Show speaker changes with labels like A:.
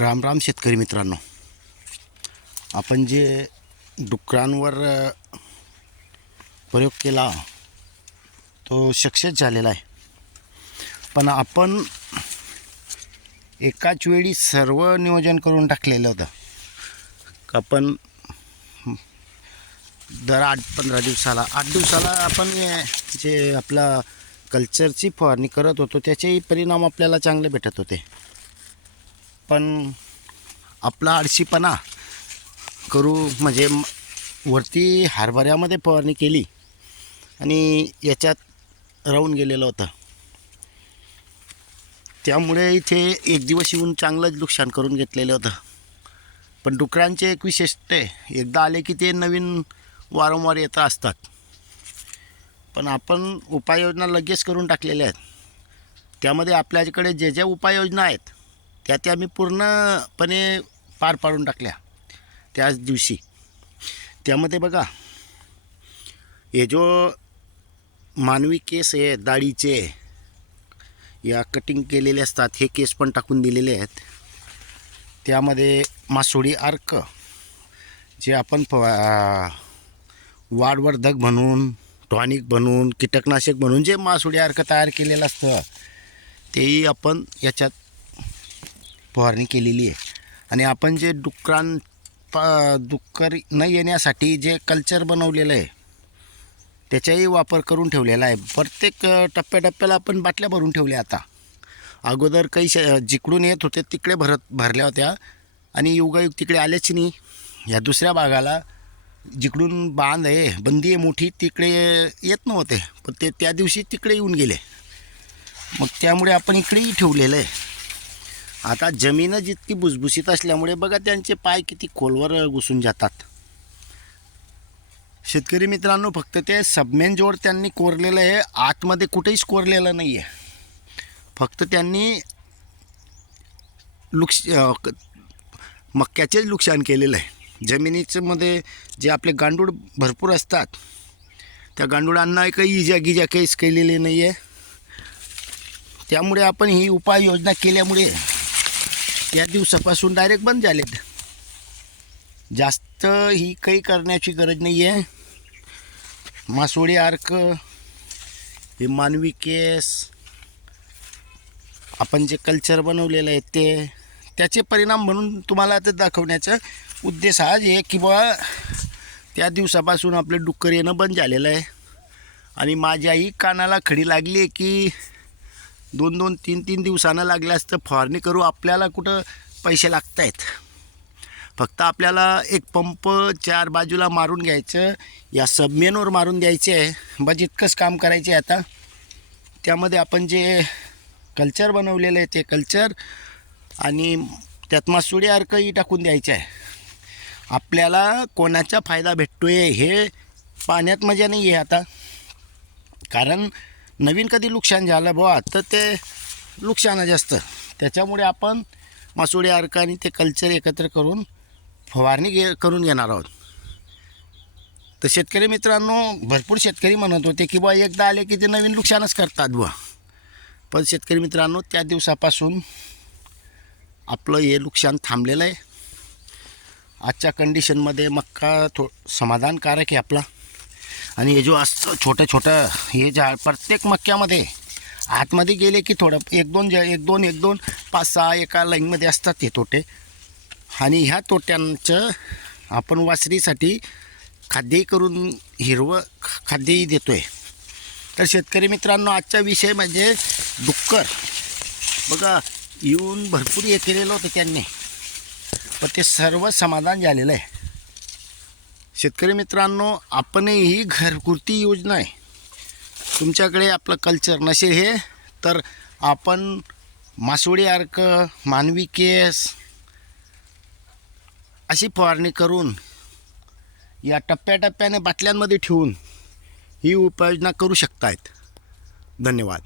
A: राम राम शेतकरी मित्रांनो. आपण जे डुकरांवर प्रयोग केला तो सक्सेस झालेला आहे. पण आपण एकाच वेळी सर्व नियोजन करून टाकलेलं होतं. का आपण दर आठ पंधरा दिवसाला आठ दिवसाला आपण जे आपला कल्चरची फवारणी करत होतो त्याचेही परिणाम आपल्याला चांगले भेटत होते. पण आपला आळशीपणा करू म्हणजे वरती हरभऱ्यामध्ये फवारणी केली आणि याच्यात राहून गेलेलं होतं. त्यामुळे इथे एक दिवस येऊन चांगलंच नुकसान करून घेतलेलं होतं. पण डुकरांचे एक विशेषते एकदा आले की ते नवीन वारंवार येत असतात. पण आपण उपाययोजना लगेच करून टाकलेल्या आहेत. त्यामध्ये आपल्याकडे जे ज्या उपाययोजना आहेत त्या त्या मी पूर्णपणे पार पाडून टाकल्या त्याच दिवशी. त्यामध्ये बघा हे जो मानवी केस आहे दाढीचे या कटिंग केलेले असतात हे केस पण टाकून दिलेले आहेत. त्यामध्ये मासोळी अर्क जे आपण फ वाढवर्धक म्हणून टॉनिक बनवून कीटकनाशक म्हणून जे मासोळी अर्क तयार केलेलं असतं तेही आपण याच्यात फवारणी केलेली आहे. आणि आपण जे डुकरां प डुक्कर न येण्यासाठी जे कल्चर बनवलेलं आहे त्याचाही वापर करून ठेवलेला आहे. प्रत्येक टप्प्याटप्प्याला आपण बाटल्या भरून ठेवल्या आता. अगोदर काही श जिकडून येत होते तिकडे भरत भरल्या होत्या. आणि युगायुग तिकडे आलेच नाही. या दुसऱ्या भागाला जिकडून बांध आहे बंदी आहे मोठी तिकडे येत नव्हते. पण ते त्या दिवशी तिकडे येऊन गेले. मग त्यामुळे आपण इकडेही ठेवलेलं आहे. आता जमीन जितकी भुसभुशीत असल्यामुळे बघा त्यांचे पाय किती खोलवर घुसून जातात. शेतकरी मित्रांनो फक्त ते सबमेन जोड त्यांनी कोरलेलं आहे. आतमध्ये कुठेच कोरलेलं नाही आहे फक्त त्यांनी लुक्ष मक्याचेच नुकसान केलेलं आहे. जमिनीचं मध्ये जे आपले गांडूळ भरपूर असतात त्या गांडुळांना काही इजा गिजा काहीच केलेली नाही आहे त्यामुळे आपण ही उपाययोजना केल्यामुळे या दिवसापासून डायरेक्ट बंद झालेत. जास्त ही काही करण्याची गरज नाही आहे मासोळी अर्क हे मानवी केस आपण जे कल्चर बनवलेलं आहे ते त्याचे परिणाम म्हणून तुम्हाला आता दाखवण्याचा उद्देश हा जे की बा त्या दिवसापासून आपले डुक्कर येणं बंद झालेलं आहे. आणि माझ्याही कानाला खडी लागली आहे की दोन दोन तीन तीन दिवसानं लागल्यास तर फवारणी करू आपल्याला कुठं पैसे लागत आहेत फक्त आपल्याला एक पंप चार बाजूला मारून घ्यायचं या सबमेनवर मारून द्यायचे आहे. बस इतकंच काम करायचे आहे आता. त्यामध्ये आपण जे कल्चर बनवलेलं आहे ते कल्चर आणि त्यात मासुडी अर्कही टाकून द्यायचे आहे. आपल्याला कोणाचा फायदा भेटतो आहे हे पाण्यात मजा नाही आहे आता. कारण नवीन कधी नुकसान झालं बुवा तर ते नुकसान जास्त. त्याच्यामुळे आपण मासोळी अर्क आणि ते कल्चर एकत्र करून फवारणी घे करून घेणार आहोत. तर शेतकरी मित्रांनो भरपूर शेतकरी म्हणत होते की बुवा एकदा आले की ते नवीन नुकसानच करतात बुवा. पण शेतकरी मित्रांनो त्या दिवसापासून आपलं हे नुकसान थांबलेलं आहे. आजच्या कंडिशनमध्ये मक्का थो समाधानकारक आहे आपला. आणि हे जो असतं छोटं छोटं हे झाड प्रत्येक मक्यामध्ये आतमध्ये गेले की थोडं एक दोन ज एक दोन एक दोन पाच सहा एका लाईनमध्ये असतात हे तोटे. आणि ह्या तोट्यांचं आपण वासरीसाठी खाद्यही करून हिरवं खाद्यही देतो आहे तर शेतकरी मित्रांनो आजचा विषय म्हणजे डुक्कर. बघा येऊन भरपूर हे केलेलं होतं त्यांनी. पण ते सर्व समाधान झालेलं आहे. शेतकरी मित्रांनो आपणही ही घरगुती योजना आहे. तुमच्याकडे आपलं कल्चर नसेल हे तर आपण मासोळी अर्क मानवी केस अशी फवारणी करून या टप्प्याटप्प्याने बाटल्यांमध्ये ठेवून ही उपाययोजना करू शकतायत. धन्यवाद.